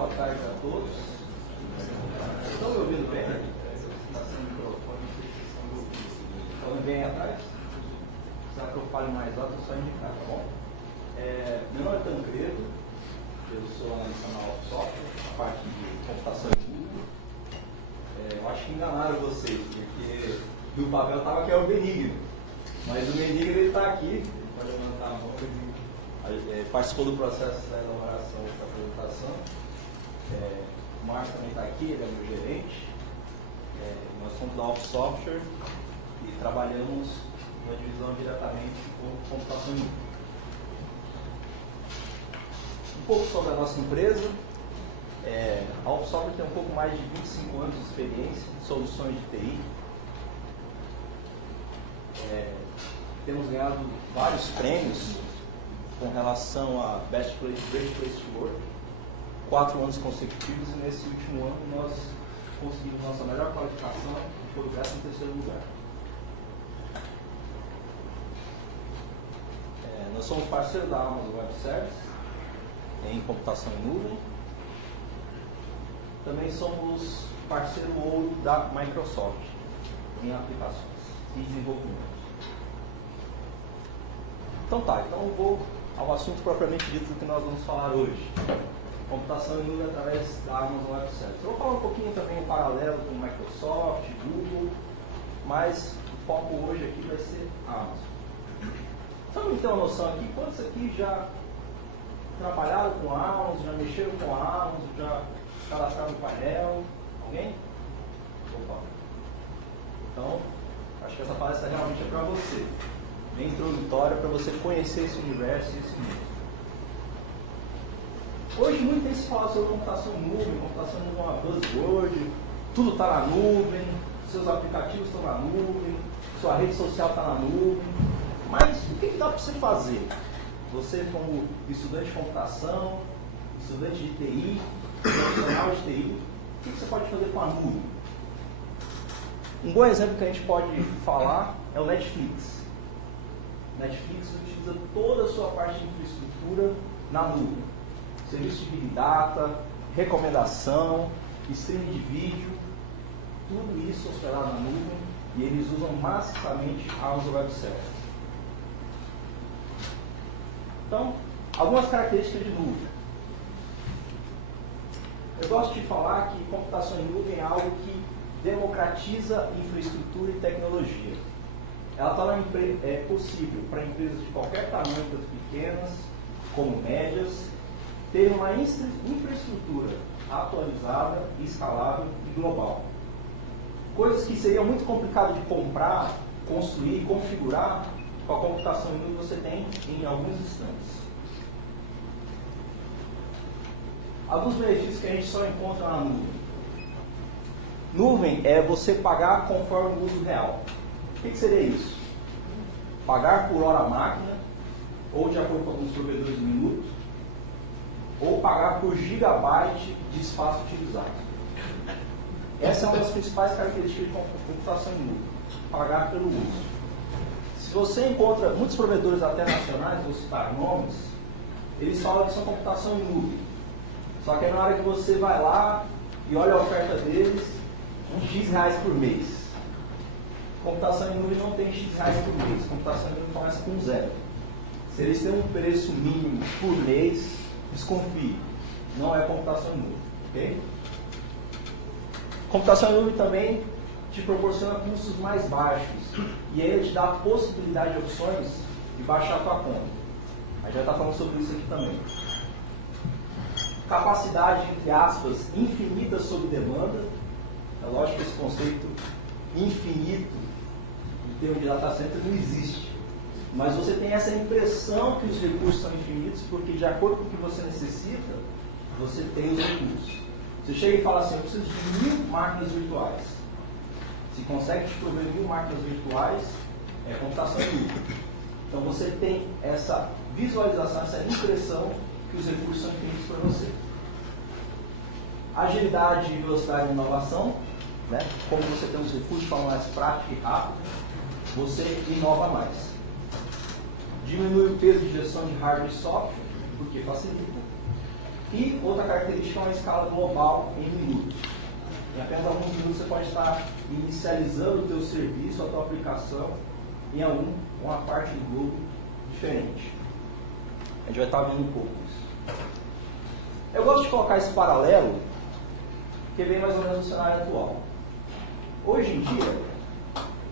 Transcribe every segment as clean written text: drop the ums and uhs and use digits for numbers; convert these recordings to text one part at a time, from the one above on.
boa tarde a todos. Estão me ouvindo bem? Está sem microfone, estão bem atrás? Se que eu fale mais alto, é só indicar, tá bom? Meu nome é Tancredo, eu sou analista na Software, a parte de computação e tudo. Eu acho que enganaram vocês, porque no papel estava que é o Benigno, mas o Benigno ele está aqui, pode levantar a mão. Participou do processo da elaboração da apresentação. O Márcio também está aqui, ele é meu gerente. Nós somos da Off Software e trabalhamos na divisão diretamente com computação em nuvem. Um pouco sobre a nossa empresa. A Off Software tem um pouco mais de 25 anos de experiência em soluções de TI. Temos ganhado vários prêmios com relação a Best Place to Work, 4 anos consecutivos, e nesse último ano nós conseguimos nossa melhor qualificação, que foi o 13º lugar. Nós somos parceiros da Amazon Web Services em computação em nuvem. Também somos parceiro ouro da Microsoft em aplicações e desenvolvimento. Então eu vou ao assunto propriamente dito do que nós vamos falar hoje. Computação em nuvem através da Amazon Web Services. Eu vou falar um pouquinho também em paralelo com Microsoft, Google, mas o foco hoje aqui vai ser Amazon. Só para ter uma noção aqui, quantos aqui já trabalharam com a Amazon, já mexeram com a Amazon, já cadastraram no painel? Alguém? Opa. Então, acho que essa palestra realmente é para você. Bem introdutória para você conhecer esse universo e esse mundo. Hoje muito tem se falado sobre computação em nuvem, computação em nuvem é uma buzzword, tudo está na nuvem, seus aplicativos estão na nuvem, sua rede social está na nuvem, mas o que dá para você fazer? Você como estudante de computação, estudante de TI, profissional de TI, o que você pode fazer com a nuvem? Um bom exemplo que a gente pode falar é o Netflix. Netflix utiliza toda a sua parte de infraestrutura na nuvem. Serviço de Big Data, recomendação, streaming de vídeo, tudo isso hospedado na nuvem, e eles usam maciçamente a Amazon Web Services. Então, algumas características de nuvem. Eu gosto de falar que computação em nuvem é algo que democratiza infraestrutura e tecnologia. Ela é possível para empresas de qualquer tamanho, tanto pequenas como médias, ter uma infraestrutura atualizada, escalável e global. Coisas que seriam muito complicado de comprar, construir, configurar, com a computação em nuvem você tem em alguns instantes. Alguns benefícios que a gente só encontra na nuvem. Nuvem é você pagar conforme o uso real. O que seria isso? Pagar por hora máquina, ou de acordo com alguns provedores de minuto, ou pagar por gigabyte de espaço utilizado. Essa é uma das principais características de computação em nuvem, pagar pelo uso. Se você encontra muitos provedores até nacionais, vou citar nomes, eles falam que são computação em nuvem. Só que é na hora que você vai lá e olha a oferta deles, uns X reais por mês. Computação em nuvem não tem X reais por mês, computação em nuvem começa com 0. Se eles têm um preço mínimo por mês, desconfie, não é computação em nuvem, ok? Computação em nuvem também te proporciona custos mais baixos, e aí ele te dá a possibilidade de opções de baixar a tua conta. A gente já está falando sobre isso aqui também. Capacidade, entre aspas, infinita sob demanda. É lógico que esse conceito infinito em termos de data center não existe. Mas você tem essa impressão que os recursos são infinitos, porque de acordo com o que você necessita, você tem os recursos. Você chega e fala assim, eu preciso de 1000 máquinas virtuais. Se consegue te prover 1000 máquinas virtuais, é computação em nuvem. Então você tem essa visualização, essa impressão que os recursos são infinitos para você. Agilidade, velocidade e inovação, né? Como você tem os recursos de forma mais prática e rápida, você inova mais. Diminui o peso de gestão de hardware e software, porque facilita. E outra característica é uma escala global em minutos. Em apenas alguns minutos você pode estar inicializando o teu serviço, a tua aplicação em uma parte do globo diferente. A gente vai estar vendo um pouco isso. Eu gosto de colocar esse paralelo, que vem mais ou menos no cenário atual. Hoje em dia,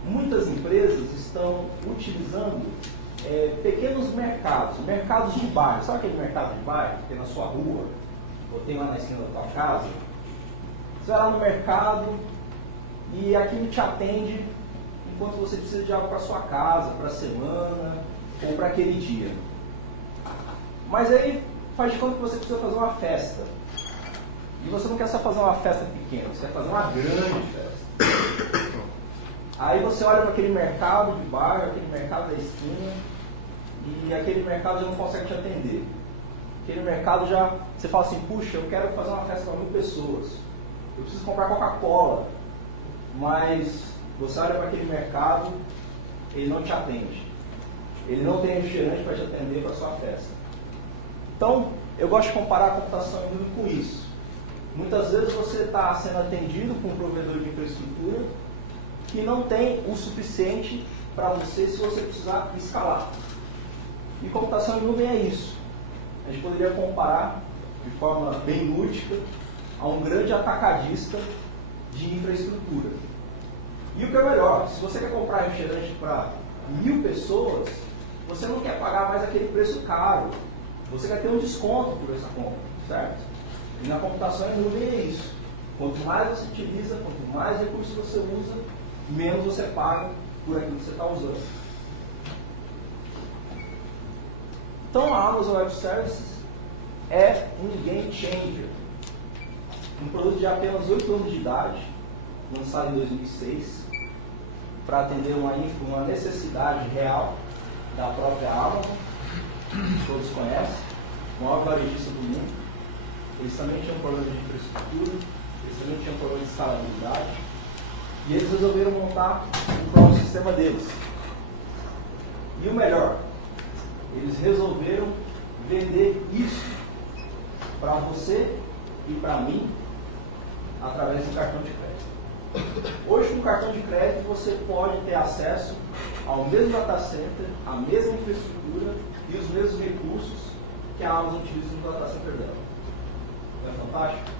muitas empresas estão utilizando pequenos mercados de bairro. Sabe aquele mercado de bairro que tem na sua rua, ou tem lá na esquina da tua casa? Você vai lá no mercado e aquilo te atende enquanto você precisa de algo para sua casa, para a semana ou para aquele dia. Mas aí faz de conta que você precisa fazer uma festa. E você não quer só fazer uma festa pequena, você quer fazer uma grande festa. Aí você olha para aquele mercado de bairro, aquele mercado da esquina, e aquele mercado já não consegue te atender. Aquele mercado já, você fala assim, puxa, eu quero fazer uma festa para 1000 pessoas. Eu preciso comprar Coca-Cola. Mas você olha para aquele mercado, ele não te atende. Ele não tem refrigerante para te atender para a sua festa. Então, eu gosto de comparar a computação em nuvem com isso. Muitas vezes você está sendo atendido por um provedor de infraestrutura que não tem o suficiente para você se você precisar escalar. E computação em nuvem é isso. A gente poderia comparar de forma bem lúdica a um grande atacadista de infraestrutura. E o que é melhor, se você quer comprar refrigerante para 1000 pessoas, você não quer pagar mais aquele preço caro. Você quer ter um desconto por essa compra, certo? E na computação em nuvem é isso. Quanto mais você utiliza, quanto mais recursos você usa, menos você paga por aquilo que você está usando. Então a Amazon Web Services é um game changer. Um produto de apenas 8 anos de idade, lançado em 2006, para atender uma necessidade real da própria Amazon, que todos conhecem, o maior varejista do mundo. Eles também tinham um problema de infraestrutura, eles também tinham um problema de escalabilidade, e eles resolveram montar o próprio sistema deles. E o melhor, eles resolveram vender isso para você e para mim através do cartão de crédito. Hoje, com o cartão de crédito, você pode ter acesso ao mesmo data center, à mesma infraestrutura e os mesmos recursos que a Amazon utiliza no data center dela. Não é fantástico?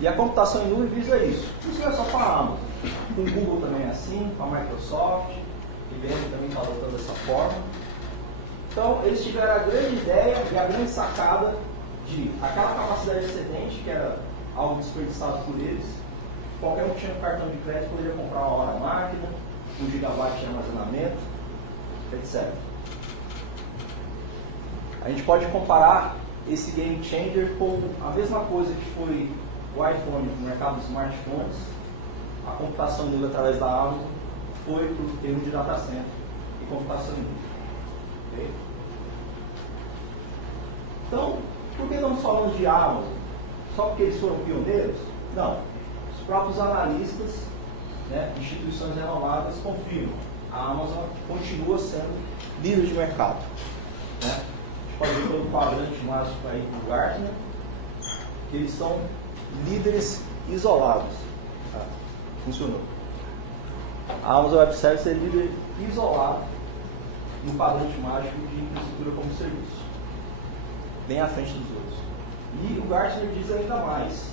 E a computação em nuvem visa isso. Isso não é só para a Amazon. Com o Google também é assim, com a Microsoft, IBM também está adotando dessa forma. Então, eles tiveram a grande ideia e a grande sacada de aquela capacidade excedente, que era algo desperdiçado por eles. Qualquer um que tinha um cartão de crédito poderia comprar uma hora máquina, 1 GB de armazenamento, etc. A gente pode comparar esse game changer com a mesma coisa que foi o iPhone no mercado dos smartphones. A computação em nuvem através da Amazon foi para o termo de data center e computação em nuvem. Okay? Então, por que estamos falando de Amazon? Só porque eles foram pioneiros? Não. Os próprios analistas, instituições renomadas, confirmam. A Amazon continua sendo líder de mercado. A gente pode ver pelo quadrante mágico aí do Gartner, que eles são líderes isolados. Funcionou. A Amazon Web Services é líder isolado no quadrante mágico de infraestrutura como serviço, bem à frente dos outros. E o Gartner diz ainda mais: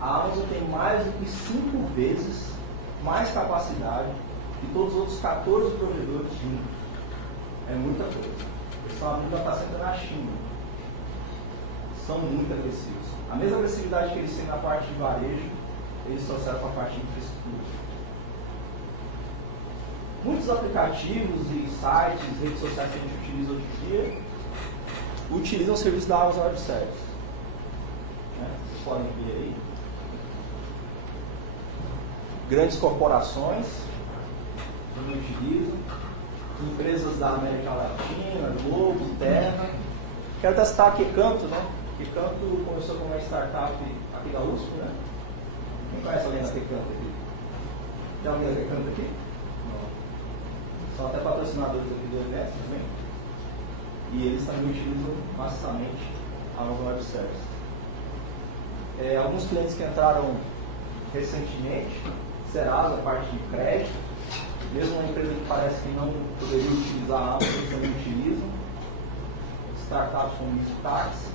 a Amazon tem mais do que 5 vezes mais capacidade que todos os outros 14 provedores juntos. É muita coisa. Eles estão abrindo data center na China. São muito agressivos. A mesma agressividade que eles têm na parte de varejo, eles trouxeram para a parte de infraestrutura. Muitos aplicativos e sites, redes sociais que a gente utiliza hoje em dia, utilizam o serviço da Amazon Web Services. Vocês podem ver aí. Grandes corporações também utilizam. Empresas da América Latina, Globo, Terra. Quero até citar a Quecanto, Quecanto começou como uma startup aqui da USP, Quem conhece alguém da Quecanto aqui? Tem alguém da Quecanto aqui? Não. São até patrocinadores aqui do evento também. E eles também utilizam maciçamente a Amazon Web Services. alguns clientes que entraram recentemente, Serasa, a parte de crédito, mesmo uma empresa que parece que não poderia utilizar a Amazon, eles também utilizam, startups como Visitax,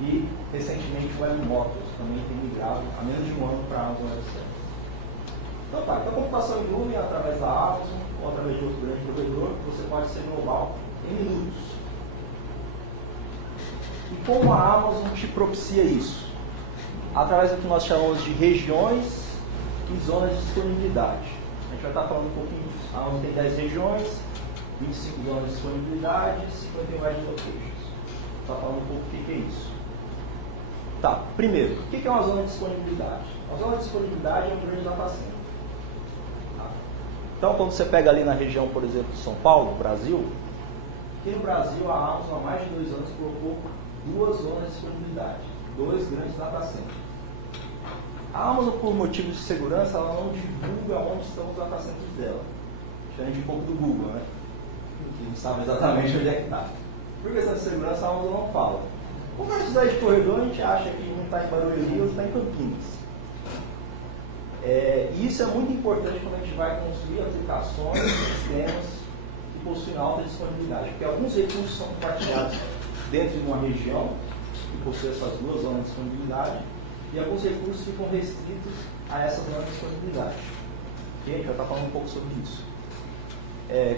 e recentemente o Web Motors também tem migrado há menos de um ano para a Amazon Web Services. Então tá, então a computação em nuvem através da Amazon ou através de outro grande provedor, você pode ser global em minutos. E como a Amazon te propicia isso? Através do que nós chamamos de regiões e zonas de disponibilidade. A gente vai estar falando um pouquinho disso. A Amazon tem 10 regiões, 25 zonas de disponibilidade, 51 edge locations. Está falando um pouco o que é isso. Tá, primeiro, o que é uma zona de disponibilidade? Uma zona de disponibilidade é um grande data center. Tá? Então, quando você pega ali na região, por exemplo, de São Paulo, Brasil, aqui no Brasil a Amazon há mais de 2 anos colocou 2 zonas de disponibilidade, 2 grandes data centers. A Amazon, por motivos de segurança, ela não divulga onde estão os data centers dela. Diferente um pouco do Google, né? Que não sabe exatamente onde é que está. Por questão de segurança, a Amazon não fala. Como a cidade de corredor, a gente acha que um está em Barueri ou está em Campinas. E isso é muito importante quando a gente vai construir aplicações, sistemas que possuem alta disponibilidade. Porque alguns recursos são compartilhados dentro de uma região, que possui essas 2 zonas de disponibilidade, e alguns recursos ficam restritos a essa zona de disponibilidade. Okay? A gente vai estar falando um pouco sobre isso.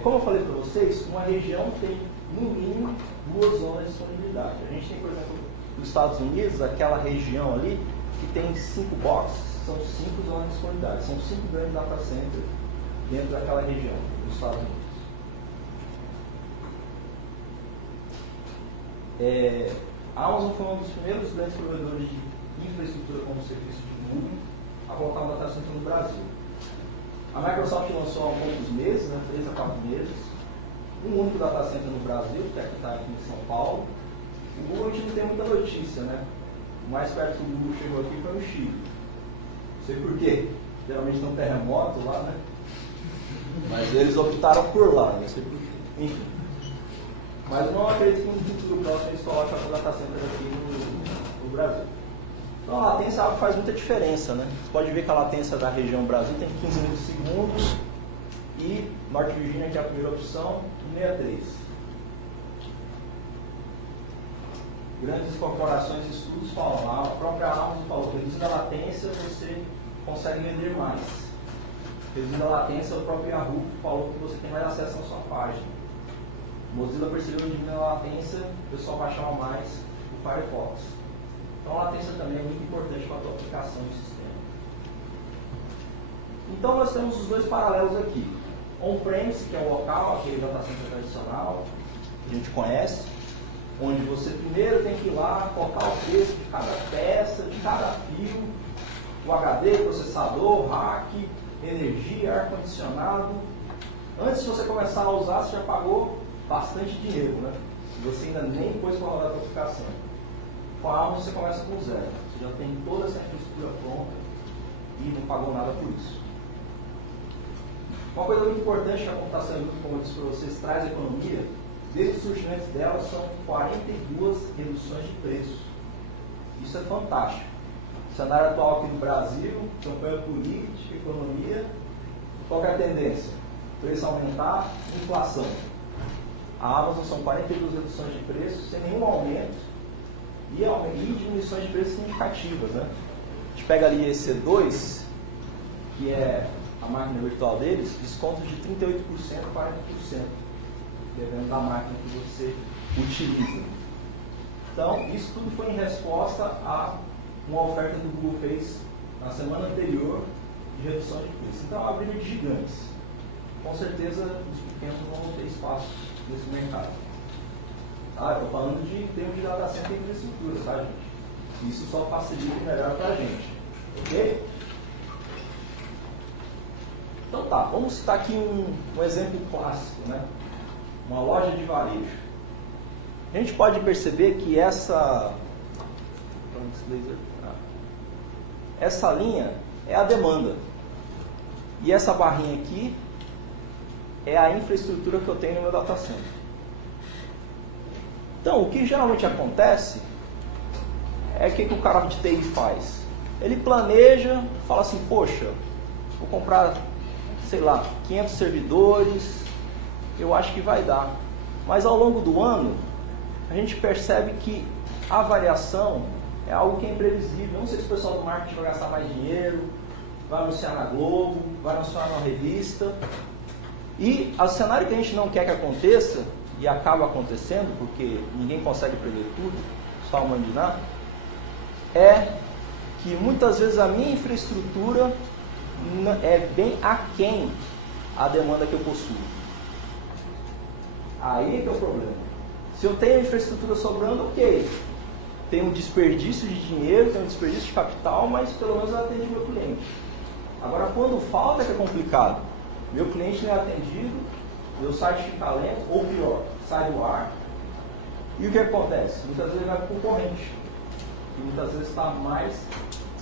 Como eu falei para vocês, uma região tem, no mínimo, 2 zonas de disponibilidade. A gente tem, por exemplo, nos Estados Unidos, aquela região ali, que tem 5 boxes, são 5 zonas de disponibilidade. São 5 grandes data centers dentro daquela região, dos Estados Unidos. A Amazon foi um dos primeiros grandes provedores de infraestrutura como serviço de nuvem a colocar um data center no Brasil. A Microsoft lançou há poucos meses, 3 a 4 meses, um único data center no Brasil, que está aqui em São Paulo. O Google a gente não tem muita notícia, né? O mais perto que o Google chegou aqui foi no Chile. Não sei porquê. Geralmente tem um terremoto lá, né? Mas eles optaram por lá, não sei porquê. Enfim. Mas eu não acredito que no futuro próximo eles coloquem a data center aqui no Brasil. Então a latência é algo que faz muita diferença, né? Você pode ver que a latência da região Brasil tem 15 milissegundos e Norte Virgínia, que é a primeira opção, 163. Grandes corporações e estudos falam, a própria Amazon falou que reduzindo a latência você consegue vender mais. Reduzindo a latência, o próprio Yahoo falou que você tem mais acesso à sua página. Mozilla percebeu que diminuindo a latência, o pessoal baixava mais o Firefox. Então a latência também é muito importante para a tua aplicação de sistema. Então nós temos os 2 paralelos aqui. On-premise, que é o local, aquele data center tradicional, que a gente conhece, onde você primeiro tem que ir lá, colocar o preço de cada peça, de cada fio, o HD, processador, rack, energia, ar-condicionado. Antes de você começar a usar, você já pagou bastante dinheiro, né? Você ainda nem pôs para rodar a sua aplicação. Com a Amazon você começa com 0. Você já tem toda essa infraestrutura pronta e não pagou nada por isso. Uma coisa muito importante que a computação em nuvem, como eu disse para vocês, traz economia. Desde o surgimento dela são 42 reduções de preço. Isso é fantástico. O cenário atual aqui no Brasil, campanha política, economia, qual é a tendência? Preço aumentar, inflação. A Amazon são 42 reduções de preço sem nenhum aumento e diminuições de preço significativas, né? A gente pega ali esse C2, que é a máquina virtual deles, descontos de 38% a 40%, dependendo da máquina que você utiliza. Então, isso tudo foi em resposta a uma oferta que o Google fez na semana anterior de redução de preço. Então, é uma briga de gigantes. Com certeza, os pequenos não vão ter espaço nesse mercado. Estou falando de termos de data center e infraestrutura, tá, gente? Isso só facilita e melhora para a gente. Ok? Então tá, vamos citar aqui um exemplo clássico, né? Uma loja de varejo. A gente pode perceber que essa linha é a demanda. E essa barrinha aqui é a infraestrutura que eu tenho no meu data center. Então, o que geralmente acontece é o que o cara de TI faz? Ele planeja, fala assim, poxa, vou comprar, sei lá, 500 servidores, eu acho que vai dar. Mas ao longo do ano, a gente percebe que a variação é algo que é imprevisível. Eu não sei se o pessoal do marketing vai gastar mais dinheiro, vai anunciar na Globo, vai anunciar numa revista. E o cenário que a gente não quer que aconteça, e acaba acontecendo, porque ninguém consegue prever tudo, só o mandinar, é que muitas vezes a minha infraestrutura é bem aquém a demanda que eu possuo. Aí que é o problema. Se eu tenho infraestrutura sobrando, ok. Tem um desperdício de dinheiro, tem um desperdício de capital, mas pelo menos eu atendi meu cliente. Agora, quando falta é que é complicado. Meu cliente não é atendido, meu site fica lento, ou pior, sai do ar. E o que acontece? Muitas vezes ele vai para o concorrente. E muitas vezes está mais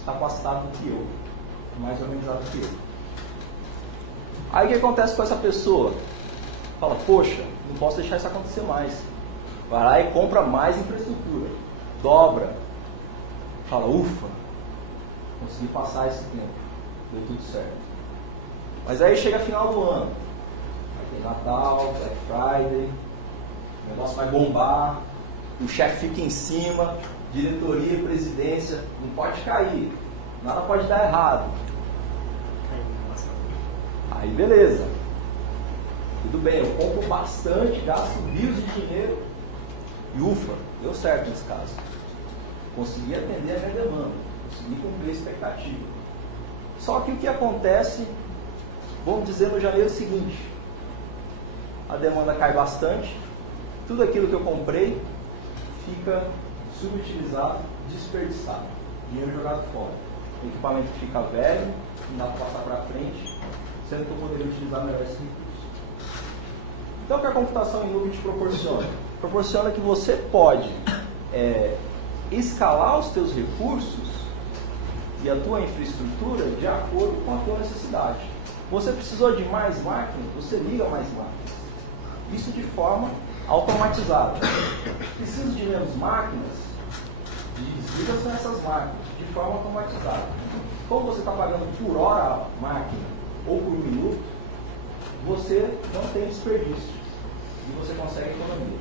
capacitado do que eu, mais organizado que eu. Aí o que acontece com essa pessoa? Fala, poxa, não posso deixar isso acontecer mais. Vai lá e compra mais infraestrutura. Dobra. Fala, ufa, consegui passar esse tempo. Deu tudo certo. Mas aí chega final do ano. Vai ter Natal, Black Friday, o negócio vai bombar, o chefe fica em cima, diretoria, presidência, não pode cair, nada pode dar errado. Aí beleza. Tudo bem, eu compro bastante, gasto rios de dinheiro e ufa, deu certo nesse caso. Consegui atender a minha demanda, consegui cumprir a expectativa. Só que o que acontece, vamos dizer, no janeiro seguinte, a demanda cai bastante, tudo aquilo que eu comprei fica subutilizado, desperdiçado, dinheiro jogado fora. O equipamento fica velho, não dá para passar para frente, sendo que eu poderia utilizar melhor esse recurso. Então o que a computação em nuvem te proporciona? Proporciona que você pode escalar os teus recursos e a tua infraestrutura de acordo com a tua necessidade. Você precisou de mais máquinas, você liga mais máquinas. Isso de forma automatizada. Preciso de menos máquinas, desliga essas máquinas de forma automatizada. Como você está pagando por hora a máquina ou por minuto, você não tem desperdício e você consegue economia.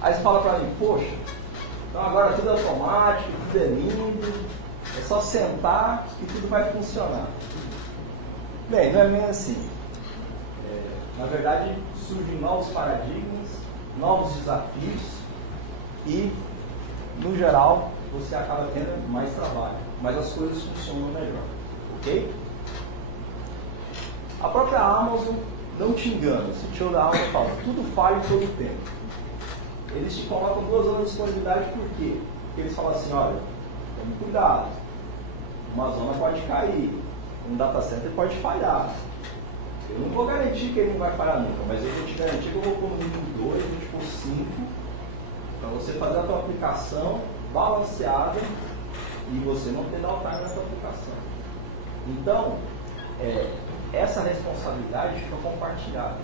Aí você fala para mim, poxa, então agora tudo é automático, tudo é lindo, é só sentar e tudo vai funcionar. Bem, não é bem assim. Na verdade, surgem novos paradigmas, novos desafios e, no geral, você acaba tendo mais trabalho, mas as coisas funcionam melhor, ok? A própria Amazon não te engana. Se o CEO da Amazon fala, tudo falha em todo tempo. Eles te colocam 2 anos de disponibilidade, por quê? Porque eles falam assim, olha, tome cuidado, uma zona pode cair, um data center pode falhar. Eu não vou garantir que ele não vai falhar nunca, mas eu vou te garantir que eu vou pôr no nível 2, vou te pôr 5, para você fazer a tua aplicação balanceada e você não ter downtime na tua aplicação. Então, essa responsabilidade fica compartilhada.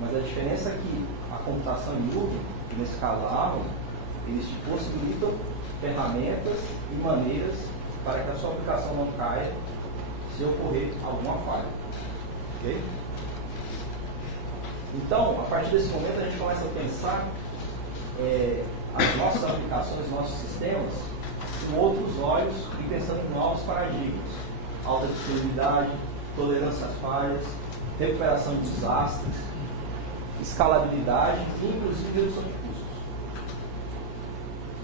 Mas a diferença é que a computação em nuvem, nesse caso a Amazon, eles te possibilitam ferramentas e maneiras para que a sua aplicação não caia se ocorrer alguma falha. Ok? Então, a partir desse momento, a gente começa a pensar as nossas aplicações, nossos sistemas, com outros olhos e pensando em novos paradigmas. Alta disponibilidade, tolerância às falhas, recuperação de desastres, escalabilidade e, inclusive, redução de custos.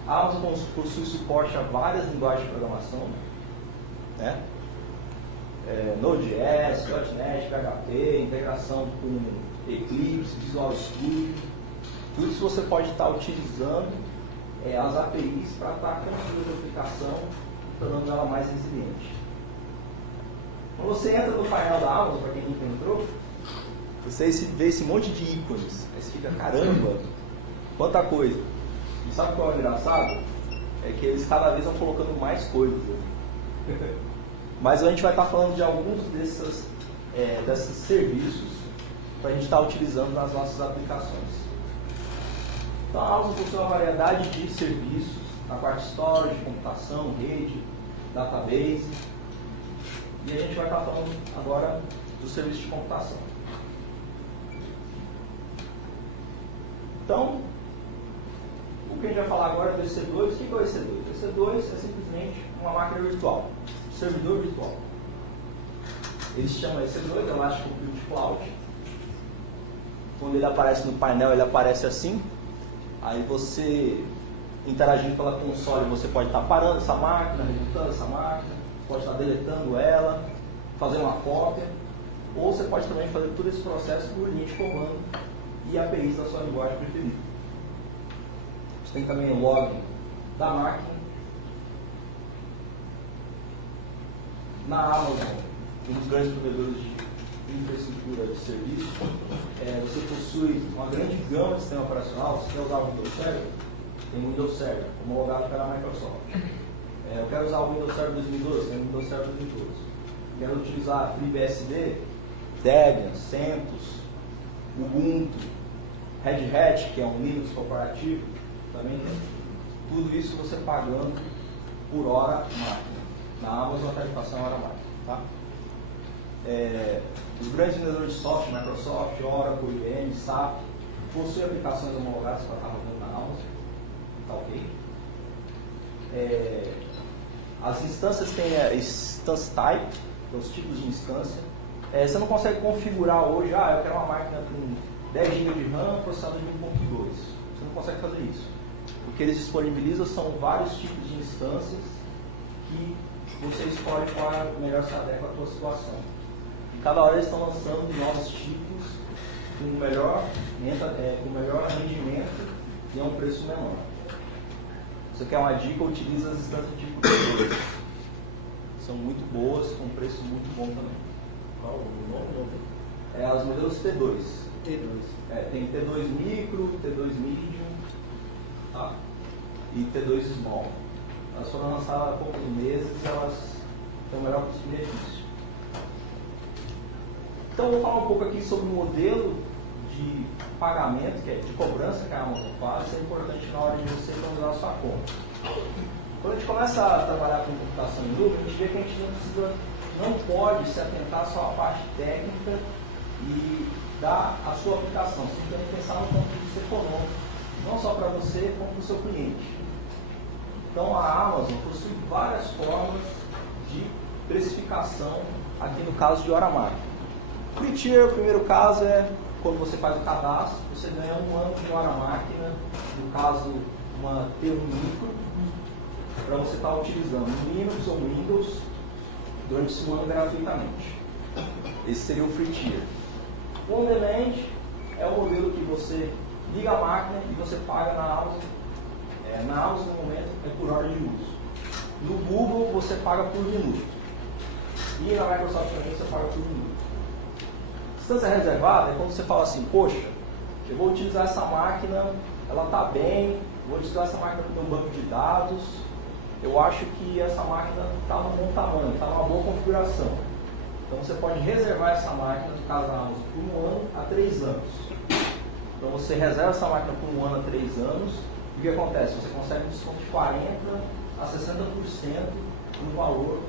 A Amazon possui suporte a várias linguagens de programação, né? Node.js, .NET, PHP, integração com Eclipse, Visual Studio. Tudo isso você pode estar utilizando as APIs para estar construindo a aplicação, tornando ela mais resiliente. Quando você entra no painel da Amazon, para quem nunca entrou, você vê esse monte de ícones. Aí você fica, caramba, quanta coisa. E sabe qual é o engraçado? É que eles cada vez vão colocando mais coisas. Mas a gente vai estar falando de alguns desses serviços para a gente estar utilizando nas nossas aplicações. Então a Amazon possui uma variedade de serviços na parte storage, computação, rede, database. E a gente vai estar falando agora do serviço de computação. Então, o que a gente vai falar agora é do EC2. O que é o EC2? O EC2 é simplesmente uma máquina virtual, um servidor virtual. Ele se chama EC2, Elastic Compute Cloud. Quando ele aparece no painel, ele aparece assim. Aí você, interagindo pela console, você pode estar parando essa máquina, rebutando essa máquina, pode estar deletando ela, fazer uma cópia, ou você pode também fazer todo esse processo por linha de comando e APIs da sua linguagem preferida. Você tem também o log da máquina. Na Amazon, um dos grandes provedores de infraestrutura de serviço, você possui uma grande gama de sistema operacional. Se quer usar o Windows Server, tem o Windows Server, homologado pela Microsoft. Eu quero usar o Windows Server 2012, tem o Windows Server 2012. Quero utilizar FreeBSD, Debian, CentOS, Ubuntu, Red Hat, que é um Linux corporativo, também tem. Tudo isso você pagando por hora máquina. Na Amazon a tarifação é hora máquina. Tá? Os grandes vendedores de software, Microsoft, Oracle, IBM, SAP, possuem aplicações homologadas para estar rodando na Amazon. Tá ok? As instâncias têm a instance type, os tipos de instância. Você não consegue configurar hoje, eu quero uma máquina com 10 GB de RAM processada de 1.2. Você não consegue fazer isso. O que eles disponibilizam são vários tipos de instâncias que você escolhe qual é o melhor se adequa à sua situação. E cada hora eles estão lançando novos tipos com melhor rendimento e a um preço menor. Se você quer uma dica, utilize as instâncias tipo T2. São muito boas, com um preço muito bom também. Qual o nome? As modelos T2. Tem T2 Micro, T2 Medium, tá? E T2 Small. Elas foram lançadas há poucos meses e elas têm o melhor custo-benefício. Então, eu vou falar um pouco aqui sobre o modelo de pagamento, que é de cobrança que a Amazon faz. Isso é importante na hora de você economizar a sua conta. Quando a gente começa a trabalhar com computação em nuvem, a gente vê que a gente não pode se atentar só à parte técnica e dar a sua aplicação. Você tem que pensar no ponto de vista econômico, não só para você, como para o seu cliente. Então, a Amazon possui várias formas de precificação, aqui no caso de hora máquina. Free tier, o primeiro caso é quando você faz o cadastro, você ganha 1 ano de hora máquina, no caso, uma T1 Micro, para você estar utilizando Linux ou Windows durante esse ano gratuitamente. Esse seria o free tier. O on-demand é o modelo que você liga a máquina e você paga na Amazon. Na Amazon, no momento, é por hora de uso. No Google, você paga por minuto. E na Microsoft também, você paga por minuto. Instância reservada é quando você fala assim, poxa, eu vou utilizar essa máquina, ela está bem, vou utilizar essa máquina para ter um banco de dados, eu acho que essa máquina está num bom tamanho, está numa boa configuração. Então você pode reservar essa máquina, no caso da Amazon, por 1 ano a 3 anos. Então você reserva essa máquina por 1 ano a 3 anos, e o que acontece? Você consegue um desconto de 40% a 60% no valor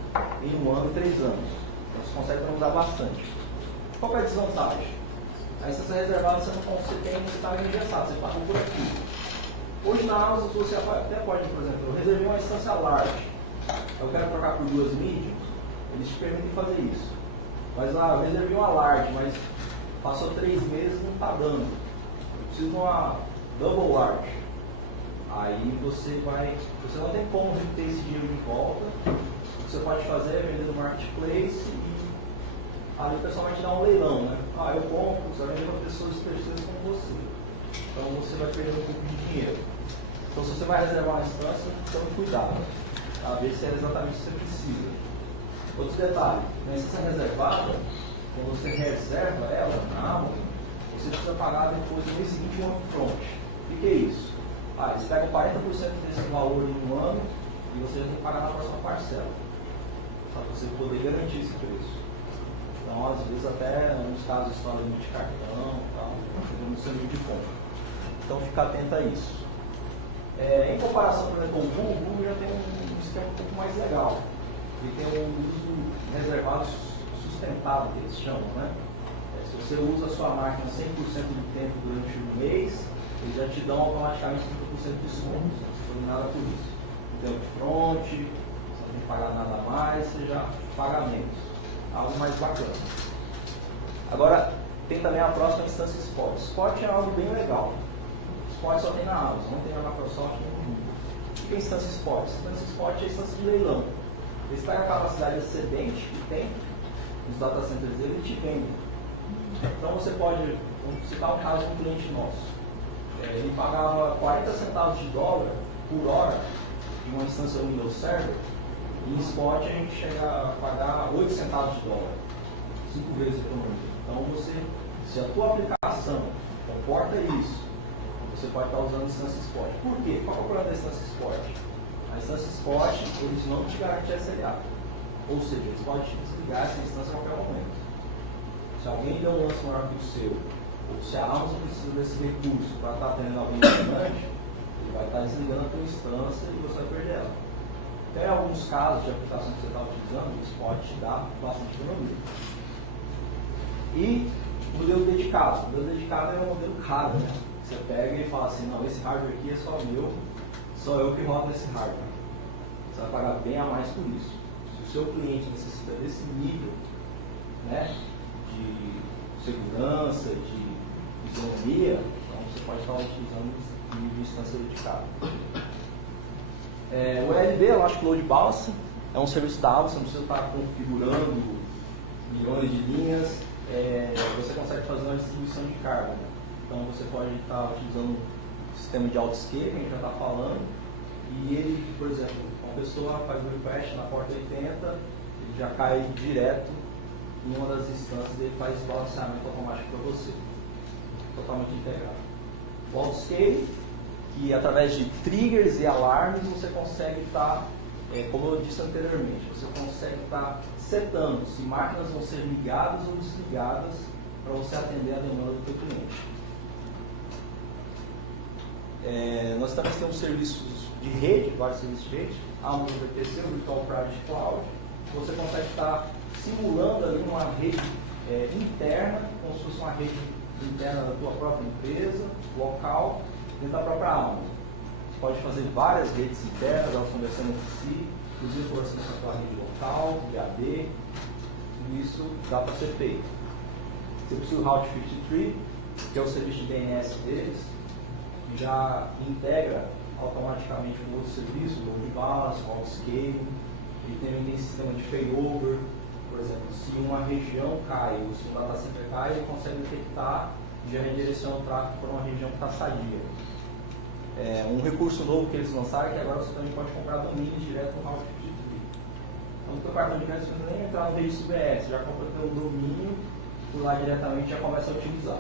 em 1 ano e 3 anos. Então você consegue economizar bastante. Qual é a desvantagem? A instância reservada você está engessado, você pagou por aqui. Hoje na Amazon você até pode, por exemplo, eu reservei uma instância large, eu quero trocar por 2 mediums, eles te permitem fazer isso. Mas eu reservei uma large, mas passou 3 meses e não está dando. Eu preciso de uma double large. Aí você não tem como ter esse dinheiro de volta. O que você pode fazer é vender no marketplace e ali o pessoal vai te dar um leilão, né? Eu compro, você vai vender para pessoas terceiras como você. Então você vai perder um pouco de dinheiro. Então se você vai reservar uma instância, tome cuidado, para ver se é exatamente o que você precisa. Outro detalhe, na instância reservada, quando você reserva ela na Amazon, você precisa pagar depois no mês seguinte um upfront. O que é isso? Eles pegam 40% desse valor em 1 ano e você tem que pagar na próxima parcela, para você poder garantir esse preço. Então, às vezes, até nos casos de história de cartão e tal, chegando no seu nível de compra. Então, fica atento a isso. Em comparação, por exemplo, com o Google já tem um esquema um pouco mais legal. Ele tem um uso reservado sustentado, que eles chamam, né? Se você usa a sua máquina 100% do tempo durante um mês, eles já te dão automaticamente 30% de desconto, não precisa fazer nada por isso. Então, de front, você não tem que pagar nada a mais, você já paga menos. Algo mais bacana. Agora, tem também a próxima instância Spot. Spot é algo bem legal. Spot só tem na Amazon, não tem na Microsoft nem no Google. O que é instância Spot? Instância Spot é instância de leilão. Eles pegam a capacidade excedente que tem nos data centers dele e te vendem. Então você pode, vamos citar um caso de um cliente nosso. Ele pagava 40 centavos de dólar por hora de uma instância Windows Server, e em Spot a gente chega a pagar 8 centavos de dólar, 5 vezes a economia. Então se a tua aplicação comporta isso, você pode estar usando a instância Spot. Por quê? Qual é o problema da instância Spot? A instância Spot, eles não te garantem SLA. Ou seja, eles podem te desligar essa instância a qualquer momento. Se alguém der um lance maior que o seu, ou se a Amazon precisa desse recurso para estar atendendo alguém importante, ele vai estar desligando a tua instância e você vai perder ela. Então, em alguns casos de aplicação que você está utilizando, o Spot te dá bastante economia. E modelo dedicado. O modelo dedicado é um modelo caro, né? Você pega e fala assim, não, esse hardware aqui é só meu, só eu que rodo esse hardware. Você vai pagar bem a mais por isso. Se o seu cliente necessita desse nível, né, de segurança, de isonomia, então você pode estar utilizando o nível de instância dedicada. O ELB, Elastic Load Balancer, é um serviço da Amazon, você não precisa estar configurando milhões de linhas, você consegue fazer uma distribuição de carga. Né? Então você pode estar utilizando um sistema de autoscape, que a gente já está falando, e ele, por exemplo, uma pessoa faz o request na porta 80, ele já cai direto em uma das instâncias e ele faz o balanceamento automático para você, totalmente integrado. O autoscape, que através de triggers e alarmes você consegue estar, como eu disse anteriormente, você consegue estar setando se máquinas vão ser ligadas ou desligadas para você atender a demanda do seu cliente. Nós também temos serviços de rede, vários serviços de rede, Amazon VPC, o Virtual Private Cloud. Você consegue estar simulando ali uma rede interna, como se fosse uma rede interna da tua própria empresa, local, dentro da própria Amazon. Você pode fazer várias redes internas, elas conversando entre si, inclusive conversando com a tua rede local, VAD, tudo isso dá para ser feito. Você precisa do Route 53, que é o serviço de DNS deles, que já integra automaticamente com outros serviços, o load balance, o autoscaling. Ele também tem sistema de failover, por exemplo, se uma região cai ou se um data center cai, ele consegue detectar e já redireciona o tráfego para uma região que está sadia. Um recurso novo que eles lançaram é que agora você também pode comprar domínios direto no Route 53. Então, no teu cartão de crédito, você não precisa nem entrar no registro BS, já compra pelo domínio, por lá diretamente já começa a utilizar.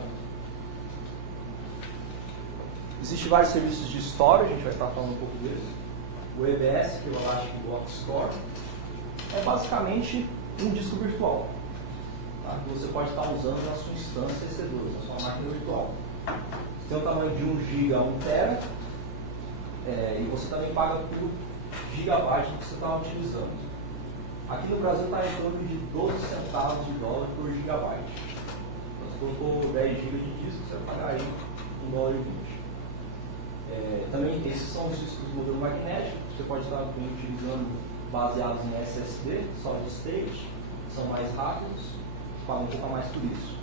Existem vários serviços de storage, a gente vai estar falando um pouco deles. O EBS, que é o Elastic Block Store, é basicamente um disco virtual, tá? Que você pode estar usando na sua instância EC2, na sua máquina virtual. Tem o tamanho de 1 GB a 1 TB, e você também paga por gigabyte que você está utilizando. Aqui no Brasil está em torno de 12 centavos de dólar por gigabyte. Então, se colocou 10 GB de disco, você vai pagar aí $1,20. Também esses são os discos do modelo magnético, você pode estar utilizando baseados em SSD, Solid State, são mais rápidos, pagam um pouco mais por isso.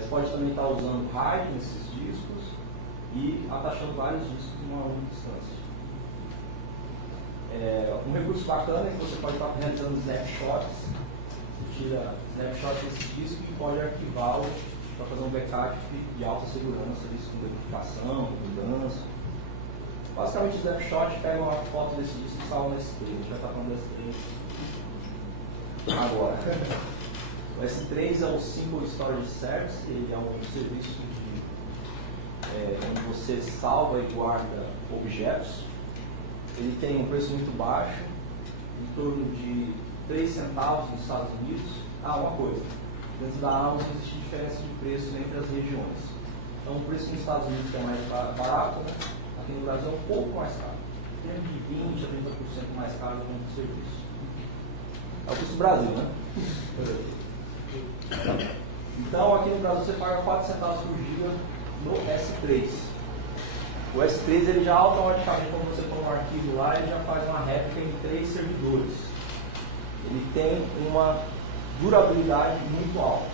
Você pode também estar usando RAID nesses discos e atachando vários discos em uma única instância. Um recurso bacana é que você pode estar realizando snapshots, você tira snapshots desse disco e pode arquivá-lo para fazer um backup de alta segurança, isso com verificação, mudança. Basicamente, o snapshot pega uma foto desse disco e salva no S3. A gente vai estar falando do S3 agora. O S3 é o Single Storage Service, ele é um serviço onde você salva e guarda objetos. Ele tem um preço muito baixo, em torno de 3 centavos nos Estados Unidos. Uma coisa. Dentro da Amazon existe diferença de preço entre as regiões. Então, o preço nos Estados Unidos é mais barato, né? Aqui no Brasil é um pouco mais caro. Tem de 20% a 30% mais caro no serviço. É o custo do Brasil, né? Então, aqui no Brasil você paga 4 centavos por giga no S3. O S3 ele já automaticamente, quando você põe um arquivo lá, ele já faz uma réplica em 3 servidores. Ele tem uma durabilidade muito alta.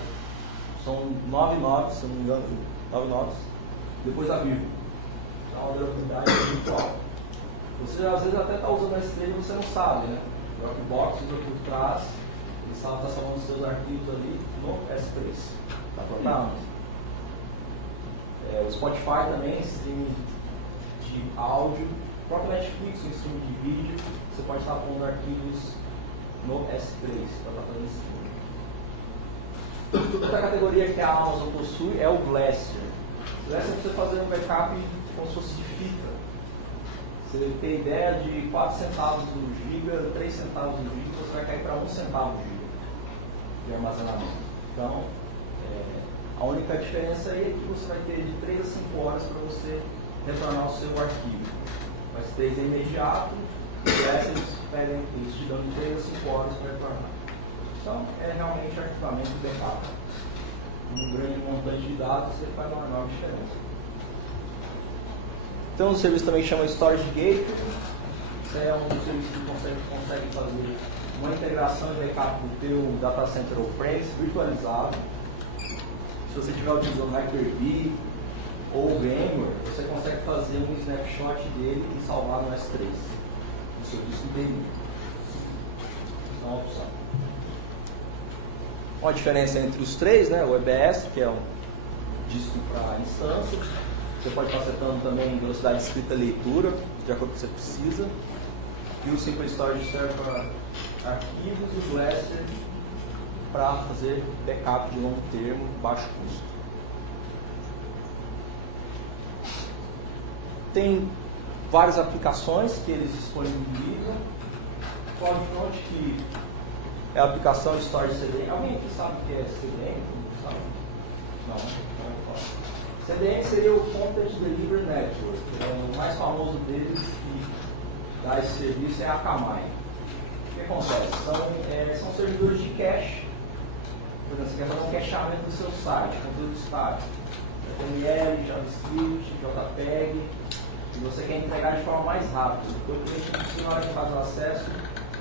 São 9 nodes, se eu não me engano, 9 nodes, depois a vírgula. Então, uma durabilidade muito alta. Você às vezes até está usando o S3 e você não sabe, né? O Dropbox usa por trás, ele está salvando os seus arquivos ali no S3. Tá pronto? O Spotify também, streaming de áudio, o próprio Netflix, um streaming de vídeo, você pode estar pondo arquivos no S3 para estar fazendo streaming. Outra categoria que a Amazon possui é o Glacier. O Glacier é você fazer um backup como se fosse de fita. Você tem ideia de 4 centavos no giga, 3 centavos no giga, você vai cair para 1 centavo no giga de armazenamento. Então, a única diferença aí é que você vai ter de 3 a 5 horas para você retornar o seu arquivo. O S3 é imediato, e o S eles te dão de 3 a 5 horas para retornar. Então, é realmente arquivamento e backup. Um grande montante de dados, você faz uma enorme diferença. Então, o serviço também chama Storage Gateway. Isso é um serviço que consegue fazer uma integração de backup do teu data center on-premise virtualizado. Se você estiver utilizando Hyper-V ou VMware, você consegue fazer um snapshot dele e salvar no S3. O serviço inteirinho. Isso é uma opção. Uma diferença entre os três, né? O EBS, que é um disco para instância. Você pode estar setando também velocidade de escrita e leitura, de acordo com o que você precisa. E o Simple Storage serve para arquivos e o Glacier para fazer backup de longo termo, baixo custo. Tem várias aplicações que eles disponibilizam. CloudFront, que é a aplicação de Storage CDN. Alguém aqui sabe o que é CDN? Sabe? Não, não é. CDN seria o Content Delivery Network. O mais famoso deles que dá esse serviço é a Akamai. O que acontece? São servidores de cache. Por exemplo, você quer fazer um cacheamento do seu site, conteúdo estático, HTML, JavaScript, JPEG, e você quer entregar de forma mais rápida. Porque o cliente não precisa, na hora que faz o acesso,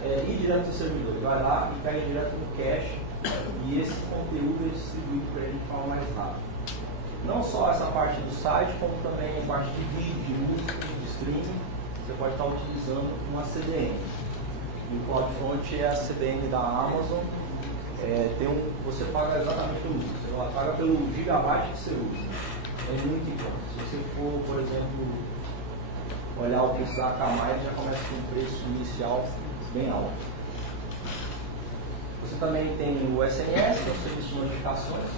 ir direto do servidor. Ele vai lá e pega direto no cache, e esse conteúdo é distribuído para ele de forma mais rápida. Não só essa parte do site, como também a parte de vídeo, de música, de streaming, você pode estar utilizando uma CDN. E o CloudFront é a CDN da Amazon. Você paga exatamente pelo uso, você paga pelo gigabyte que você usa. É muito importante. Se você for, por exemplo, olhar o preço da Akamai, já começa com um preço inicial bem alto. Você também tem o SMS, que é o serviço de notificações,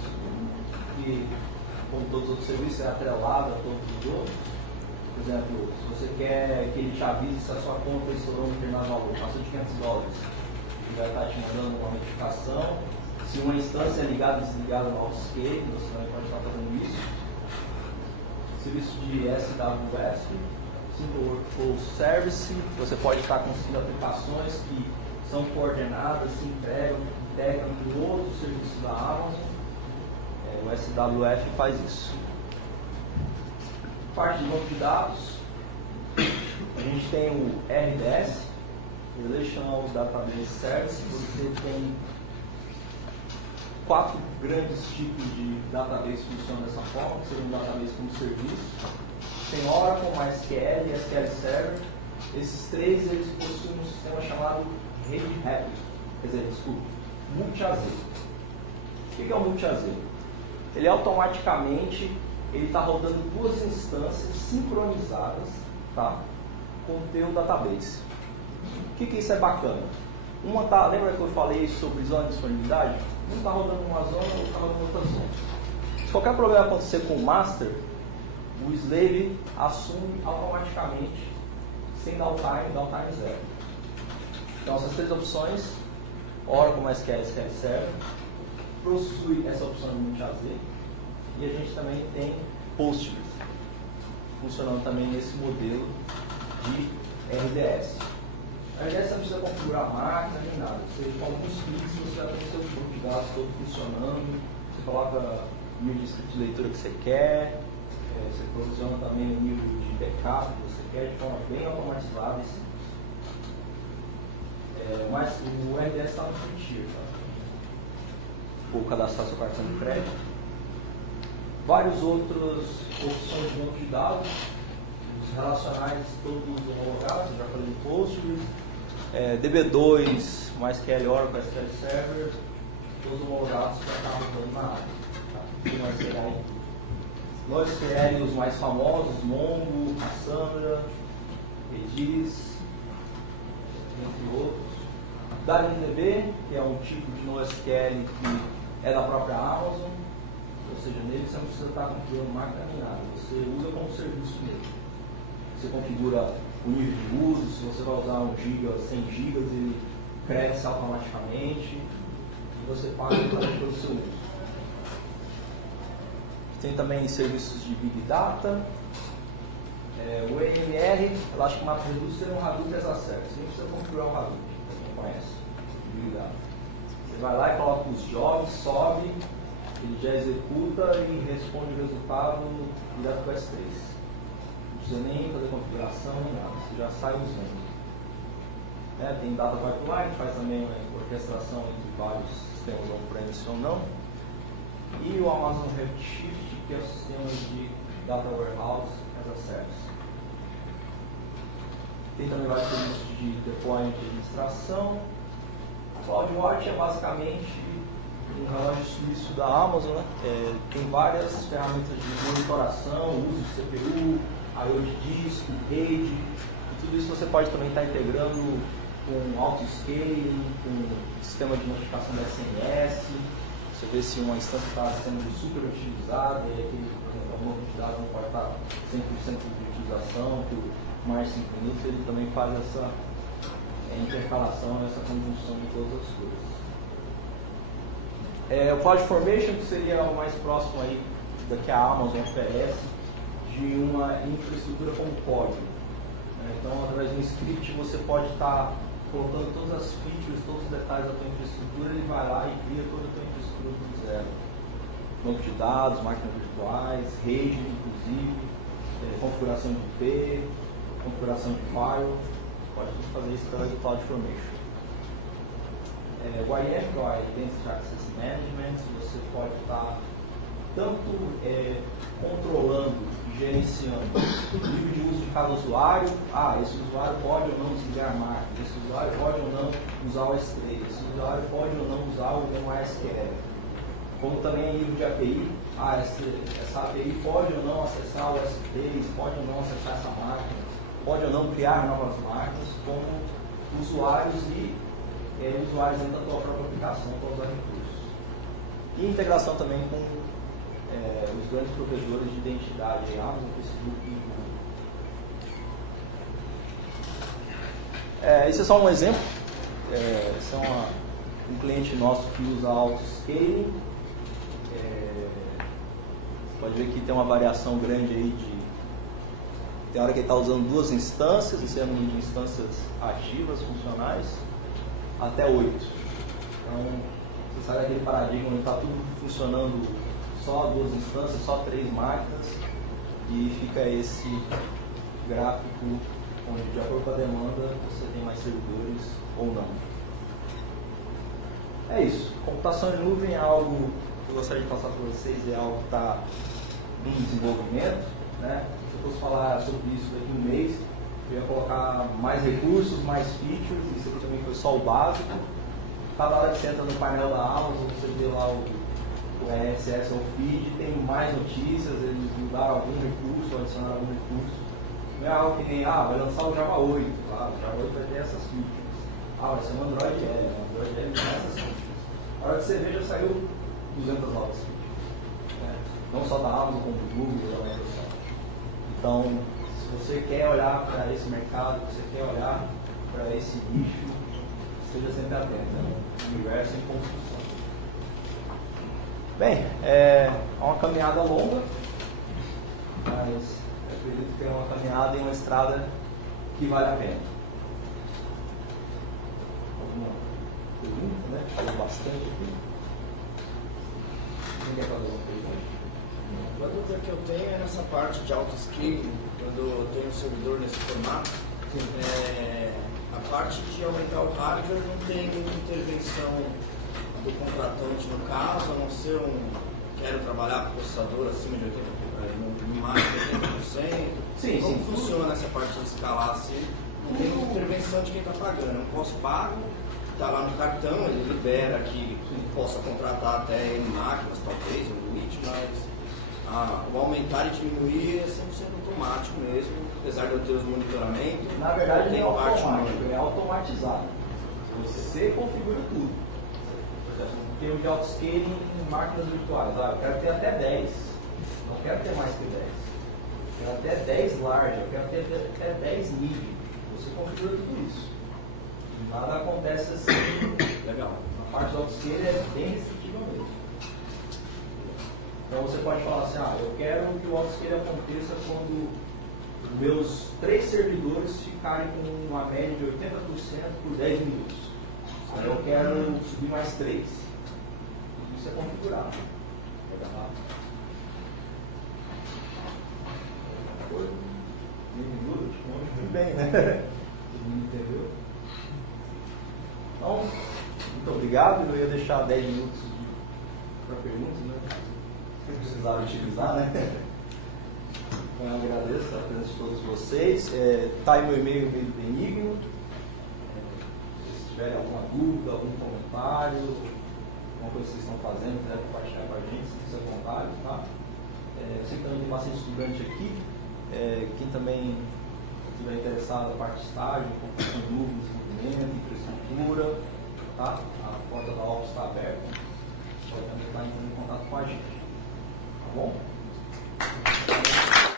que, como todos os outros serviços, é atrelado a todos os outros. Por exemplo, se você quer que ele te avise se a sua conta estourou um determinado valor, passou de $500, ele vai estar te mandando uma notificação. Se uma instância é ligada ou desligada no autoscape, você também pode estar fazendo isso. Serviço de SWS, Simple Workflow Service, você pode estar conseguindo aplicações que são coordenadas, se integram com outros serviços da Amazon. O SWF faz isso. Parte de banco de dados, a gente tem o RDS, Relational Database Service. Você tem 4 grandes tipos de database que funcionam dessa forma, que seriam database como serviço. Tem Oracle, MySQL e SQL Server. Esses 3 eles possuem um sistema chamado rede rápida, multi-AZ. O que é o multi-AZ? Ele automaticamente está rodando 2 instâncias sincronizadas, tá, com o teu database. O que isso é bacana? Lembra que eu falei sobre zona de disponibilidade? Um está rodando numa zona, outro está rodando em outra zona. Se qualquer problema acontecer com o master, o slave assume automaticamente, sem downtime zero. Então, essas 3 opções, Oracle, MySQL, SQL Server, possui essa opção de multi-AZ, e a gente também tem Postgres. funcionando também nesse modelo de RDS. A RDS você não precisa configurar a máquina nem nada. Você, com alguns cliques, você já tem o seu banco de dados todo funcionando. Você coloca o nível de script de leitura que você quer. Você provisiona também o nível de backup que você quer de forma bem automatizada e simples. Mas o RDS está no free tier. Tá? Ou cadastrar seu cartão de crédito. Várias outras opções de banco de dados. Os relacionais todos homologados, eu já falei do Postgres. DB2, MySQL, Oracle, SQL Server, todos homologados que já estavam rodando na área. Tá? NoSQL, os mais famosos, Mongo, Cassandra, Redis, entre outros. DynamoDB, que é um tipo de NoSQL que é da própria Amazon, ou seja, nele você não precisa estar configurando máquina nem nada, você usa como serviço mesmo. Você configura o nível de uso, se você vai usar 1 GB, 100 GB, ele cresce automaticamente e você paga pelo seu uso. Tem também serviços de Big Data, o EMR, Elastic Map Reducer é um Hadoop as a Service. Você nem precisa configurar o Hadoop, para quem conhece, Big Data. Você vai lá e coloca os jobs, sobe, ele já executa e responde o resultado direto para o S3. Não precisa nem fazer configuração nem nada, você já sai usando. Tem Data Pipeline, faz também uma orquestração entre vários sistemas on-premise ou não. E o Amazon Redshift, que é o sistema de Data Warehouse as a Service. Tem também vários serviços de deployment e administração. A CloudWatch é basicamente um relógio suíço da Amazon, né? Tem várias ferramentas de monitoração, uso de CPU, I/O de disco, rede, e tudo isso você pode também estar integrando com auto-scaling, com sistema de notificação da SMS. Você vê se uma instância está sendo super utilizada, e aquele, por exemplo, o banco de dados não pode estar 100% de utilização por mais de 5 minutos, ele também faz essa intercalação, essa conjunção de todas as coisas. O CloudFormation, que seria o mais próximo aí da que a Amazon oferece, de uma infraestrutura como código. Então, através de um script, você pode estar colocando todas as features, todos os detalhes da tua infraestrutura, ele vai lá e cria toda a tua infraestrutura do zero. Banco de dados, máquinas virtuais, rede, inclusive, configuração de IP, configuração de firewall, pode tudo fazer isso através do CloudFormation. O IAM, que é o Identity Access Management, você pode estar tanto controlando e gerenciando o nível de uso de cada usuário. Esse usuário pode ou não desligar a máquina, esse usuário pode ou não usar o S3, esse usuário pode ou não usar o MySQL. Como também em nível de API, essa API pode ou não acessar o S3, pode ou não acessar essa máquina, pode ou não criar novas máquinas como usuários e usuários dentro da tua própria aplicação para usar recursos. E integração também com os grandes provedores de identidade, Amazon, Facebook e Google. Esse é só um exemplo. Esse é um cliente nosso que usa auto-scaling. Pode ver que tem uma variação grande aí tem hora que ele está usando 2 instâncias, isso é um número de instâncias ativas, funcionais, até 8. Então, você sabe aquele paradigma onde está tudo funcionando só 2 instâncias, só 3 máquinas, e fica esse gráfico onde, de acordo com a demanda, você tem mais servidores ou não. É isso. Computação em nuvem é algo que eu gostaria de passar para vocês, é algo que está em desenvolvimento, né? Se eu fosse falar sobre isso daqui a um mês, eu ia colocar mais recursos, mais features, isso aqui também foi só o básico. Cada hora que você entra no painel da Amazon, você vê lá o RSS ou feed, tem mais notícias, eles mudaram algum recurso, adicionaram algum recurso. Não é algo que nem, vai lançar o Java 8, o Java 8 vai ter essas features. Vai ser um Android L, o Android L tem essas features. A hora que você vê, já saiu 200 novas features. Não só da Amazon, como do Google e da Microsoft. Então, se você quer olhar para esse mercado, se você quer olhar para esse nicho, esteja sempre atento. O universo em construção. Bem, é uma caminhada longa, mas acredito que é uma caminhada e uma estrada que vale a pena. Alguma pergunta, né? Falou bastante aqui. Ninguém quer fazer alguma pergunta? A dúvida que eu tenho é nessa parte de auto-scaling, quando eu tenho um servidor nesse formato, a parte de aumentar o hardware não tem muita intervenção do contratante no caso, a não ser quero trabalhar com processador acima de 80%, no máximo 80%. Como funciona essa parte de escalar assim? Não tem muita intervenção de quem está pagando, é um pós-pago, está lá no cartão, ele libera que possa contratar até N máquinas, talvez, um limite, mas o aumentar e diminuir é 100% automático mesmo, apesar de eu ter os monitoramentos. Na verdade, não é automático, é automatizado. Você configura tudo. Por exemplo, em termos de autoscaling em máquinas virtuais, eu quero ter até 10, não quero ter mais que 10. Eu quero até 10 large, eu quero ter até 10 mid. Você configura tudo isso. Nada acontece assim. Legal. A parte do autoscaling é bem restritiva mesmo. Então você pode falar assim, eu quero que o autoscaling aconteça quando meus 3 servidores ficarem com uma média de 80% por 10 minutos. Aí eu quero subir mais 3. Isso é configurado. Tá? Muito bem, né? Todo mundo entendeu? Então, muito obrigado. Eu ia deixar 10 minutos para perguntas, né? Se precisar utilizar, né? Então eu agradeço a presença de todos vocês. Tá aí meu e-mail do Benigno. Se tiverem alguma dúvida, algum comentário, alguma coisa que vocês estão fazendo, quiser compartilhar com a gente, se fizer vontade, tá? Eu sei que também tem bastante estudante aqui. Quem também estiver interessado na parte de estágio, com dúvidas, desenvolvimento, infraestrutura, tá? A porta da office está aberta. Pode também estar entrando em contato com a gente. Tá bom?